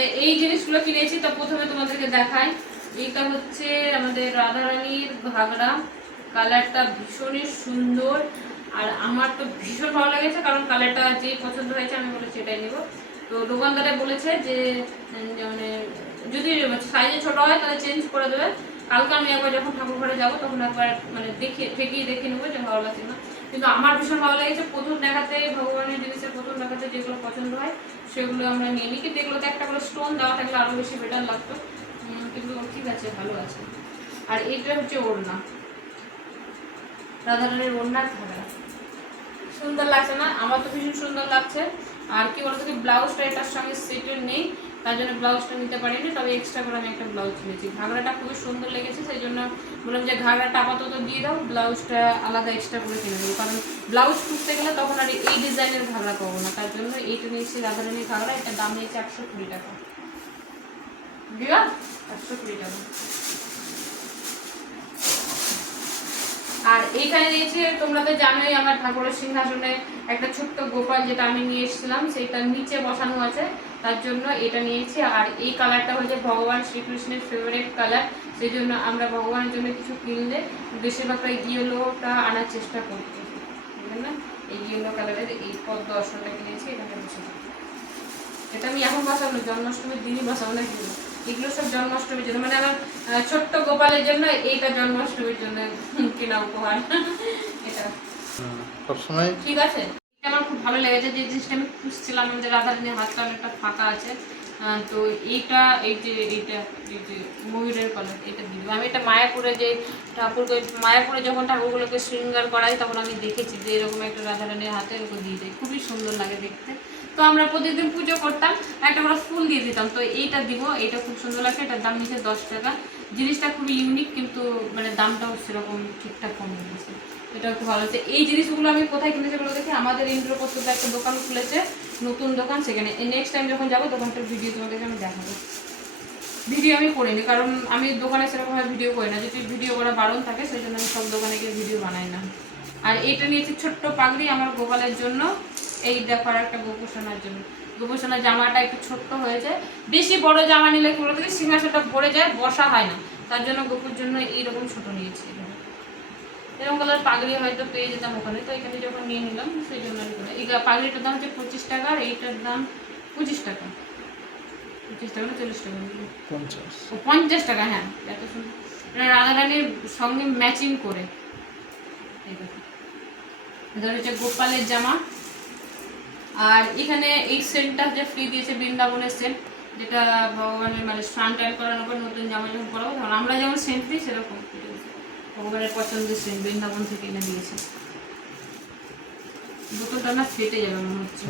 তো এই জিনিসগুলো কিনেছি, তো প্রথমে তোমাদেরকে দেখাই। এইটা হচ্ছে আমাদের রাধারানীর ঘাগরা। কালারটা ভীষণই সুন্দর, আর আমার তো ভীষণ ভালো লেগেছে, কারণ কালারটা যে পছন্দ হয়েছে আমি বলে সেটাই নেব। তো দোকানদারে বলেছে যে মানে যদি সাইজে ছোট হয় তাহলে চেঞ্জ করে দেবে। কালকে আমি একবার যখন ঠাকুর ঘরে যাব, তখন একবার মানে দেখে, ঠেকিয়ে দেখে নেব যে ভালো লাগছে না কিন্তু আমার ভীষণ ভালো লেগেছে প্রথম দেখাতে, ভগবানের জিনিসের প্রথম দেখাতে যেগুলো পছন্দ হয়, সেগুলো আমরা নিয়ে নিই। কিন্তু এগুলোতে একটা করে স্টোন দেওয়া থাকলে আরও বেশি বেটার লাগতো। কিন্তু ঠিক আছে, ভালো আছে। আর এইটা হচ্ছে ওড়না। রাধারানীর ওড়নার থাকা সুন্দর লাগছে না? আমার তো ভীষণ সুন্দর লাগছে। আর কি বলতো ব্লাউজটা এটার সঙ্গে সেটের নেই তার জন্য ব্লাউজটা নিতে পারিনি, তবে এক্সট্রা করে আমি একটা ব্লাউজ কিনেছি। ঘাগরাটা খুবই সুন্দর লেগেছে, সেই জন্য বললাম যে ঘাগরাটা আপাতত দিয়ে দাও, ব্লাউজটা আলাদা এক্সট্রা করে কিনে দেবো। কারণ ব্লাউজ খুঁজতে গেলে তখন আর এই ডিজাইনের ঘাগরা পাবো না, তার জন্য এইটা নিয়েছি রাধারানীর ঘাগরা এটা দাম নিয়েছে একশো কুড়ি টাকা। একশো কুড়ি টাকা। আর এইখানে নিয়েছি তোমরা তো জানোই আমার ঠাকুরের সিংহাসনে একটা ছোট্ট গোপাল যেটা আমি নিয়ে এসেছিলাম সেটা নিচে বসানো আছে। তার জন্য এটা নিয়েছি। আর এই কালারটা হচ্ছে ভগবান শ্রীকৃষ্ণের ফেভারিট কালার সেই জন্য আমরা ভগবানের জন্য কিছু কিনলে বেশিরভাগটা ইয়েলোটা আনার চেষ্টা করছি। বুঝলেন না? এই ইয়েলো কালারের এই পদ্ম অসনটা কিনেছি এখানে বসে এটা আমি এখন বসাবো না জন্মাষ্টমীর দিনই বসাবো না কিন্তু। এগুলো সব জন্মাষ্টমীর জন্য মানে আমার ছোট্ট গোপালের জন্য এইটা জন্মাষ্টমীর জন্য কেনা উপহার। এটা। সবসময় ঠিক আছে? আমার খুব ভালো লেগেছে যে জিনিসটা আমি খুঁজছিলাম আমাদের রাধারানীর হাতটা অনেকটা ফাঁকা আছে। তো এইটা, এই যে এইটা, এই যে ময়ূরের কলার এটা দিয়ে আমি এটা মায়াপুরে যে ঠাকুরকে, মায়াপুরে যখন ঠাকুরগুলোকে শৃঙ্গার করাই, তখন আমি দেখেছি যে এরকম একটা রাধারানীর হাতে এরকম দিয়ে দেয়। খুবই সুন্দর লাগে দেখতে। তো আমরা প্রতিদিন পুজো করতাম, একটা করে ফুল দিয়ে দিতাম। তো এইটা দিব, এইটা খুব সুন্দর লাগছে। এটার দাম নিচ্ছে দশ টাকা। জিনিসটা খুবই ইউনিক কিন্তু মানে দামটাও সেরকম ঠিকঠাক কম গেছে। এটা খুব ভালো হচ্ছে এই জিনিসগুলো আমি কোথায় কিনেছি বলে দেখি আমাদের ইন্দ্রপ্রস্থতে একটা দোকান খুলেছে, নতুন দোকান সেখানে। নেক্সট টাইম যখন যাব দোকানটার ভিডিও তোমাদেরকে আমি দেখাবো। ভিডিও আমি করিনি, কারণ আমি দোকানে সেরকমভাবে ভিডিও করি না। যদি ভিডিও করা বারণ থাকে, সেই জন্য আমি সব দোকানে গিয়ে ভিডিও বানাই না। আর এইটা নিয়েছি ছোট্ট পাগড়ি আমার গোপালের জন্য। এই দেখো আর একটা গোপোষণার জন্য। গোপোষণার জামাটা একটু ছোট্ট হয়েছে। বেশি বড় জামা নিলে কি বলতো কি সিংহাসনটা ভরে যায়, বসা হয় না। তার জন্য গোপুর জন্য এইরকম ছোট নিয়েছি। এরকম কালার পাগড়ি হয়তো পেয়ে যেতাম ওখানে তো এখানে যখন নিয়ে নিলাম সেই জন্য। এই পাগড়িটার দাম হচ্ছে পঁচিশ টাকা আর এইটার দাম পঁচিশ টাকা। পঁচিশ টাকা না চল্লিশ টাকা পঞ্চাশ। ও পঞ্চাশ টাকা হ্যাঁ। এত সুন্দর এটা রাধারানীর সঙ্গে ম্যাচিং করে। এটা হচ্ছে গোপালের জামা। আর এখানে এই সেন্টটা যে ফ্রি দিয়েছে বৃন্দাবনের সেন্ট যেটা ভগবানের মানে স্নান টান করানোর পর নতুন জামা যখন তখন আমরা যেমন সেন্ট দিই সেরকম। ভগবানের পছন্দের সেন্ট বৃন্দাবন থেকে এনে দিয়েছে। বোতলটা না ফেটে যাবে মনে হচ্ছে।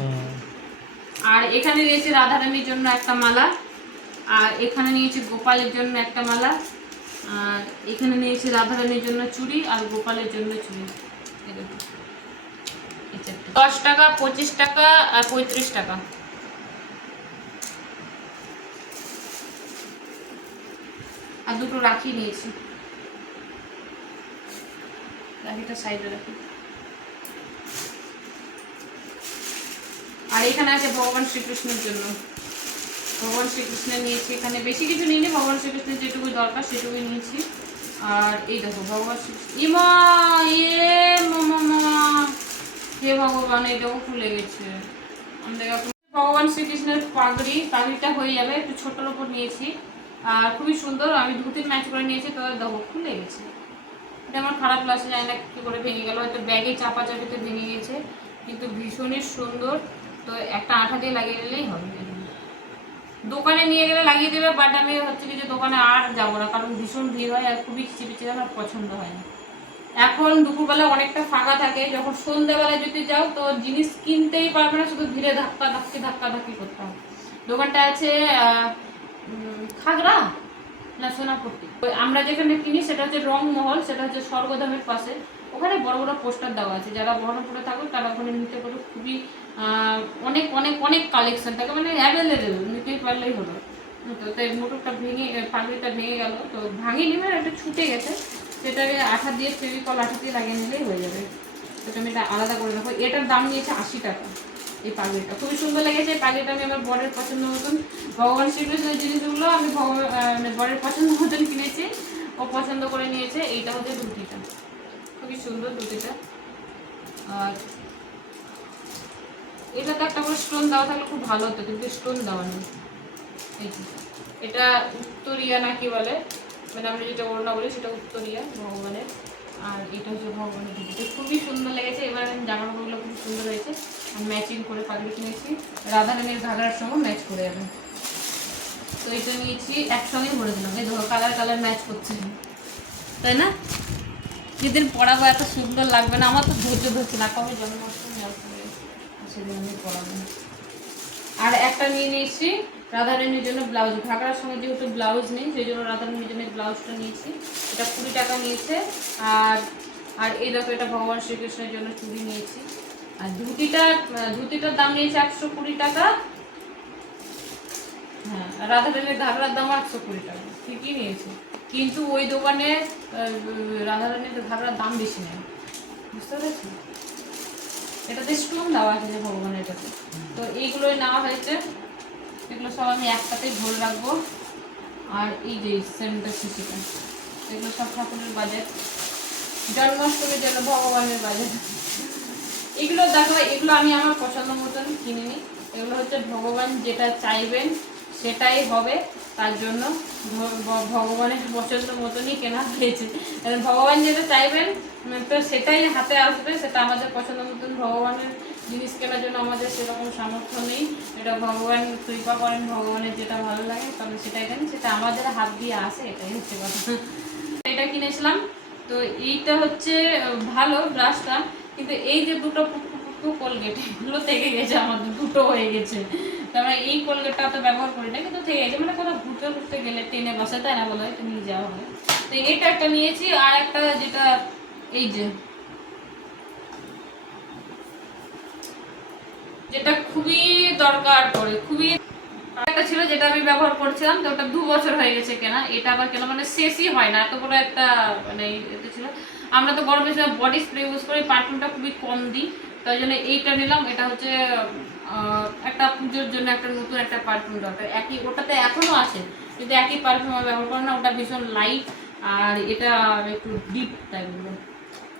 আর এখানে নিয়েছি রাধারানীর জন্য একটা মালা আর এখানে নিয়েছে গোপালের জন্য একটা মালা আর এখানে নিয়েছি রাধারানীর জন্য চুড়ি আর গোপালের জন্য চুড়ি। দশ টাকা পঁচিশ টাকা আর পঁয়ত্রিশ টাকা। আর দুটো রাখি নিয়েছি। রাখিটা সাইডে রাখি। আর এখানে আছে ভগবান শ্রীকৃষ্ণের জন্য। ভগবান শ্রীকৃষ্ণের নিয়েছি। এখানে বেশি কিছু নিইনি, ভগবান শ্রীকৃষ্ণের যেটুকু দরকার সেটুকুই নিয়েছি। আর এই দেখো, ভগবান শ্রীকৃষ্ণ ইয়ে হে ভগবান এটাও খুলে গেছে। আমাদের ভগবান শ্রীকৃষ্ণের পাগড়ি, পাগড়িটা হয়ে যাবে। একটু ছোটোর ওপর নিয়েছি। আর খুবই সুন্দর, আমি ধুতির ম্যাচ করে নিয়েছি, তো দেখো খুলে গেছে। এটা আমার খারাপ লাগছে, জানি না কী করে ভেঙে গেল। হয়তো ব্যাগে চাপা চাপিতে ভেঙে গেছে, কিন্তু ভীষণই সুন্দর। তো একটা আঠা দিয়ে লাগিয়ে নিলেই হবে। দোকানে নিয়ে গেলে লাগিয়ে দেবে বাট আমি হচ্ছে কি যে দোকানে আর যাব না, কারণ ভীষণ ভিড় হয় আর খুবই চিপিচি আমার পছন্দ হয় না। এখন দুপুরবেলা অনেকটা ফাঁকা থাকে, যখন সন্ধ্যেবেলায় যদি যাও, তো জিনিস কিনতেই পারবে না, শুধু ভিড়ে ধাক্কা ধাক্কি ধাক্কা ধাক্কি করতে হবে দোকানটা আছে খাগড়া? না আমরা যেখানে কিনি, সেটা হচ্ছে রংমহল সেটা হচ্ছে স্বর্গধামের পাশে। ওখানে বড় বড় পোস্টার দেওয়া আছে। যারা বহরমপুরে থাকো তারা ওখানে নিতে পারো খুবই অনেক অনেক অনেক কালেকশন থাকে। মানে অ্যাভেলেবেল নিতেই পারলেই হলো। তো তাই মোটরটা ভেঙে পাগড়িটা ভেঙে গেল। তো ভাঙিনি মানে একটা ছুটে গেছে। সেটাকে আঠা দিয়ে, ফেভিকল আঠা দিয়ে লাগিয়ে নিলেই হয়ে যাবে। সেটা আমি এটা আলাদা করে রাখব। এটার দাম নিয়েছে আশি টাকা। এই পাগড়িটা খুবই সুন্দর লেগেছে এই পাগড়িটা আমি আমার বরের পছন্দ মতন। ভগবান শ্রীকৃষ্ণের জিনিসগুলো আমি ভগবান মানে বরের পছন্দ মতন কিনেছি, ও পছন্দ করে নিয়েছে, এইটা হচ্ছে ধুতিটা খুবই সুন্দর ধুতিটা আর এটাতে একটা করে স্টোন দেওয়া থাকলে খুব ভালো হতো, কিন্তু স্টোন দেওয়া নেই। এটা উত্তরিয়া না কি বলে? মানে আমরা যেটা ওড়না বলি সেটা উত্তরিয়া ভগবানের। আর এটা হচ্ছে ভগবানের ধুতিটা খুবই সুন্দর লেগেছে। এবার আমি জামা কাপড়গুলো খুব সুন্দর হয়েছে। আমি ম্যাচিং করে পাগড়ি কিনেছি। রাধারানীর ঘাগরার সঙ্গে ম্যাচ করে যাবে। তো এটা নিয়েছি, একসঙ্গেই ভরে দিলাম। এই ধরো কালার কালার ম্যাচ করছে তাই না? যেদিন পড়াবো এত সুন্দর লাগবে না। আমার তো ধৈর্য ধরছে না। কবে জন্মাষ্টমী সেদিন আমি পড়াবো আর একটা নিয়ে নিয়েছি রাধারানীর জন্য ব্লাউজ, ঘাগরার সঙ্গে যেহেতু ব্লাউজ নেই, সেই জন্য রাধারানীর জন্য ব্লাউজটা নিয়েছি। এটা কুড়ি টাকা নিয়েছে, আর আর এই দেখো এটা ভগবান শ্রীকৃষ্ণের জন্য চুড়ি নিয়েছি। আর ধুতিটা, ধুতিটার দাম নিয়েছে একশো কুড়ি টাকা। হ্যাঁ রাধারানীর ঘাগরার দাম একশো কুড়ি টাকা। ঠিকই নিয়েছে। কিন্তু ওই দোকানে রাধারানীর ঘাগরার দাম বেশি নেয় বুঝতে পেরেছি? এটাতে স্টোন দেওয়া আছে যে ভগবানের এটাতে তো এইগুলোই নেওয়া হয়েছে। এগুলো সব আমি একসাথেই ভরে রাখব। আর এই যে সেন্টার শিশিটা এগুলো সব ঠাকুরের বাজার। জন্মাষ্টমীর জন্য ভগবানের বাজার। এগুলো দেখো, এগুলো আমি আমার পছন্দ মতন কিনে নিই। এগুলো হচ্ছে ভগবান যেটা চাইবেন সেটাই হবে। তার জন্য ভগবানের পছন্দ মতনই কেনা হয়েছে। ভগবান যেটা চাইবেন, তো সেটাই হাতে আসবে, সেটা আমাদের পছন্দ মতন ভগবানের জিনিস কেনার জন্য আমাদের সেরকম সামর্থ্য নেই। এটা ভগবান কৃপা করেন, ভগবানের যেটা ভালো লাগে তবে সেটাই কেন সেটা আমাদের হাত দিয়ে আসে, এটাই হচ্ছে কথা। এটা কিনেছিলাম। তো এইটা হচ্ছে, ভালো ব্রাশটা, কিন্তু এই যে দুটো কোলগেট, এগুলো থেকে গেছে আমাদের দুটো হয়ে গেছে। তারপরে এই কোলগেটটা তো ব্যবহার করি না, কিন্তু থেকে গেছে। মানে কোথাও ঘুরতে ঘুরতে গেলে ট্রেনে বসে, তাই না বলো? একটু নিয়ে যাওয়া হয়। তো এটা একটা নিয়েছি, আর একটা যেটা, এই যে যেটা খুবই দরকার পড়ে, খুবই একটা ছিল যেটা আমি ব্যবহার করছিলাম, তো ওটা দু বছর হয়ে গেছে কেনা। এটা আবার কেন মানে শেষই হয় না, এত বড় একটা মানে এতে ছিল। আমরা তো গরমের সময় বডি স্প্রে ইউজ করি পারফিউমটা খুবই কম দিই, তাই জন্য এইটা নিলাম। এটা হচ্ছে একটা পুজোর জন্য একটা নতুন একটা পারফিউম দরকার। একই, ওটাতে এখনও আছে, কিন্তু একই পারফিউম ব্যবহার করে না, ওটা ভীষণ লাইট আর এটা একটু ডিপ টাইপের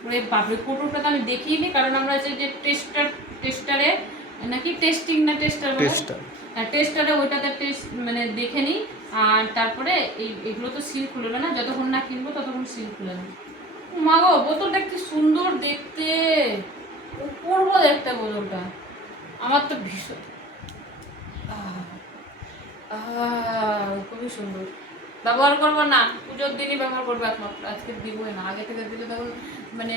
ওরে বাপরে কোটোটা তো আমি দেখিনি কারণ আমরা যে টেস্টার টেস্টারে নাকি টেস্টিং না টেস্টার টেস্টার টেস্টারে ওইটাতে টেস্ট মানে দেখে নিই আর তারপরে এই এগুলো তো সিল খুলবে না যতক্ষণ না কিনবো ততক্ষণ সিল খুলে না মা গো বোতলটা কি সুন্দর দেখতে। অপূর্ব দেখতে বোতলটা। আমার তো ভীষণ আহ, আহ, খুবই সুন্দর। ব্যবহার করব না পুজোর দিনই ব্যবহার করব একমাত্র আজকে দিবই না আগে থেকে দিলে তখন মানে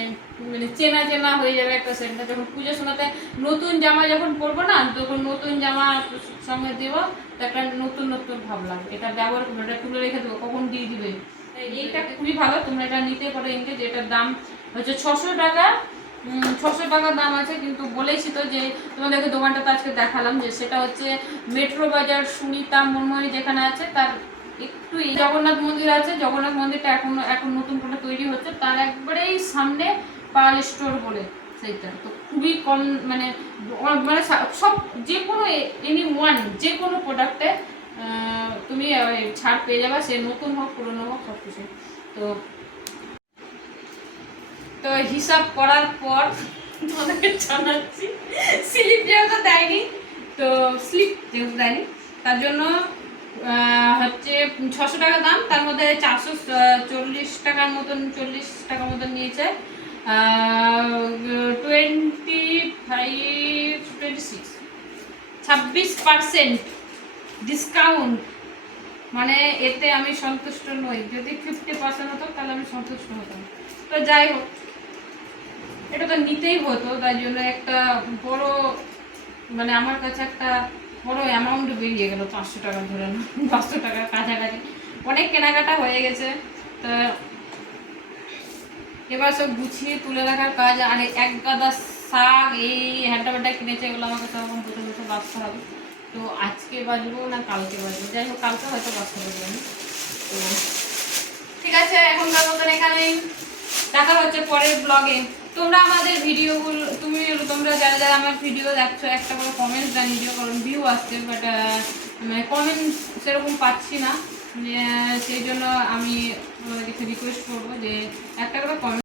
মানে চেনা চেনা হয়ে যাবে একটা সেন্টটা যখন পুজোর সময়তে নতুন জামা যখন পরবো না, তখন নতুন জামা সঙ্গে দেবো একটা নতুন নতুন ভাব লাগবে। এটা ব্যবহার করব এটা তুলে রেখে দেবো, কখন দিয়ে দিবে। এইটা খুবই ভালো, তোমরা এটা নিতে পারো ইনকে যেটার দাম হচ্ছে ছশো টাকা। ছশো টাকা দাম আছে, কিন্তু বলেছি তো যে তোমাদেরকে দোকানটা তো আজকে দেখালাম যে সেটা হচ্ছে মেট্রো বাজার সুনিতা মনমোহনী যেখানে আছে, তার এই জগন্নাথ মন্দির আছে, জগন্নাথ মন্দিরটা এখন এখন নতুন করে তৈরি হচ্ছে, তার একবারেই সামনে পাল স্টোর বলে সেইটা। তো খুবই কম মানে মানে সব যে কোনো এনি ওয়ান যে কোনো প্রোডাক্টে তুমি ছাড় পেয়ে যাবে, সে নতুন হোক, পুরনো হোক, সব কিছু তো তো হিসাব করার পর তোমাদেরকে জানাচ্ছি, স্লিপ যেহেতু দেয়নি, তো স্লিপ যেহেতু দেয়নি, তার জন্য হচ্ছে ছশো টাকা দাম, তার মধ্যে চারশো চল্লিশ টাকার মতন, চল্লিশ টাকার মতন নিয়েছে। টোয়েন্টি ফাইভ টোয়েন্টি সিক্স ছাব্বিশ পার্সেন্ট ডিসকাউন্ট মানে এতে আমি সন্তুষ্ট নই। যদি ফিফটি পার্সেন্ট হতো, তাহলে আমি সন্তুষ্ট হতাম। তো যাই হোক, এটা তো নিতেই হতো, তাই জন্য একটা বড় মানে আমার কাছে একটা বড় অ্যামাউন্ট বেরিয়ে গেল, পাঁচশো টাকা ধরে পাঁচশো টাকা কাছাকাছি। অনেক কেনাকাটা হয়ে গেছে। তো এবার সব গুছিয়ে তুলে রাখার কাজ। আর এক গাদা শাক, এই হ্যান্ডা ব্যান্ডা কিনেছে, এগুলো আমাকে তখন বসে বসে বাঁচতে হবে। তো আজকে বাজবো না কালকে বাজবো? যাই হোক, কালকে হয়তো বাঁচতে পারব আমি। তো ঠিক আছে, এখনকার মতন এখানেই। দেখা হচ্ছে পরের ব্লগে তোমরা আমাদের ভিডিওগুলো, তুমি তোমরা যারা যারা আমার ভিডিও দেখছ, একটা করে কমেন্ট জানিয়ে দিও, কারণ ভিউ আসছে বাট মানে কমেন্ট সেরকম পাচ্ছি না। সেই জন্য আমি তোমাদের কিছু রিকোয়েস্ট করব যে একটা করে কমেন্ট